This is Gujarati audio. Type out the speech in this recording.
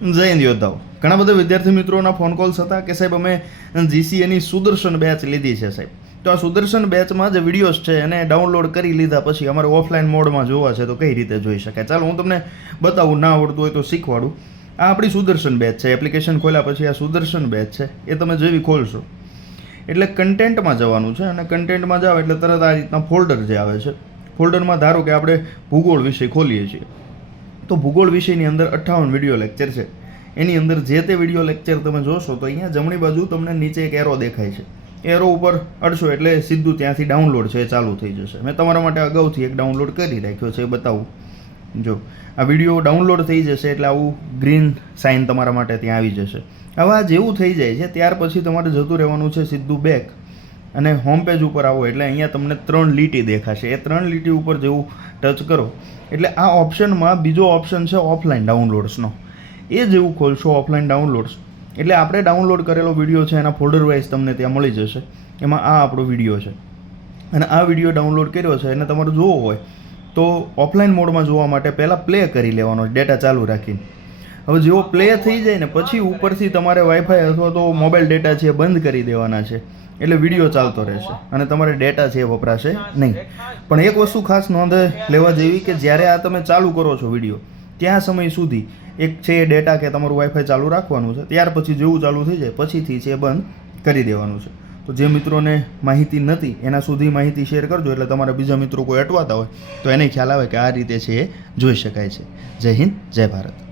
જય હિન્દ યોદ્ધાઓ. ઘણા બધા વિદ્યાર્થી મિત્રોના ફોન કોલ્સ હતા કે, સાહેબ, અમે જીસીએની સુદર્શન બેચ લીધી છે, સાહેબ. તો આ સુદર્શન બેચમાં જે વિડીયોઝ છે, એને ડાઉનલોડ કરી લીધા પછી અમારે ઓફલાઈન મોડમાં જોવા છે, તો કઈ રીતે જોઈ શકાય? ચાલો, હું તમને બતાવું, ના આવડતું હોય તો શીખવાડું. આ આપણી સુદર્શન બેચ છે એપ્લિકેશન ખોલ્યા પછી આ સુદર્શન બેચ છે, એ તમે જેવી ખોલશો. એટલે કન્ટેન્ટમાં જવાનું છે અને કન્ટેન્ટમાં જાઓ એટલે તરત આ રીતના ફોલ્ડર જે આવે છે ફોલ્ડરમાં ધારો કે આપણે ભૂગોળ વિષય ખોલીએ છીએ. તો ભૂગોળ વિષયની અંદર અઠ્ઠાવન વીડિયો લેક્ચર છે. એની અંદર જે તે વીડિયો લેક્ચર તમે જોશો તો અહીંયા જમણી બાજુ તમને નીચે એક એરો દેખાય છે. એરો ઉપર અડશો એટલે સીધું ત્યાંથી ડાઉનલોડ છે, એ ચાલુ થઈ જશે. મેં તમારા માટે અગાઉથી એક ડાઉનલોડ કરી રાખ્યો છે, એ બતાવું. જો, આ વીડિયો ડાઉનલોડ થઈ જશે એટલે આવું ગ્રીન સાઇન તમારા માટે ત્યાં આવી જશે. હવે આ જેવું થઈ જાય છે, ત્યાર પછી તમારે જતું રહેવાનું છે સીધું બેક અને હોમ પેજ ઉપર આવો એટલે અહીંયા તમને ત્રણ લીટી દેખાશે. એ ત્રણ લીટી ઉપર જેવું ટચ કરો એટલે આ ઓપ્શનમાં બીજો ઓપ્શન છે ઓફલાઈન ડાઉનલોડ્સનો એ જેવું ખોલશો ઓફલાઈન ડાઉનલોડ્સ એટલે આપણે ડાઉનલોડ કરેલો વીડિયો છે એના ફોલ્ડર વાઇઝ તમને ત્યાં મળી જશે. એમાં આ આપણો વીડિયો છે. અને આ વીડિયો ડાઉનલોડ કર્યો છે અને તમારે જોવો હોય તો ઓફલાઈન મોડમાં જોવા માટે પહેલાં પ્લે કરી લેવાનો ડેટા ચાલુ રાખીને. હવે જેવો પ્લે થઈ જાય ને પછી ઉપરથી તમારે વાઈફાઈ અથવા તો મોબાઈલ ડેટા છે બંધ કરી દેવાના છે. એટલે વીડિયો ચાલતો રહેશે અને તમારે ડેટા છે એ વપરાશે નહીં. પણ એક વસ્તુ ખાસ નોંધ લેવા જેવી કે જ્યારે આ તમે ચાલુ કરો છો વીડિયો, ત્યાં સમય સુધી એક છે એ ડેટા કે તમારું વાઈફાઈ ચાલુ રાખવાનું છે, ત્યાર પછી જેવું ચાલુ થઈ જાય, પછીથી છે બંધ કરી દેવાનું છે. તો જે મિત્રોને માહિતી નથી, એના સુધી માહિતી શેર કરજો, એટલે તમારા બીજા મિત્રો કોઈ અટવાતા હોય, તો એને ખ્યાલ આવે કે આ રીતે છે એ જોઈ શકાય છે. જય હિન્દ, જય ભારત.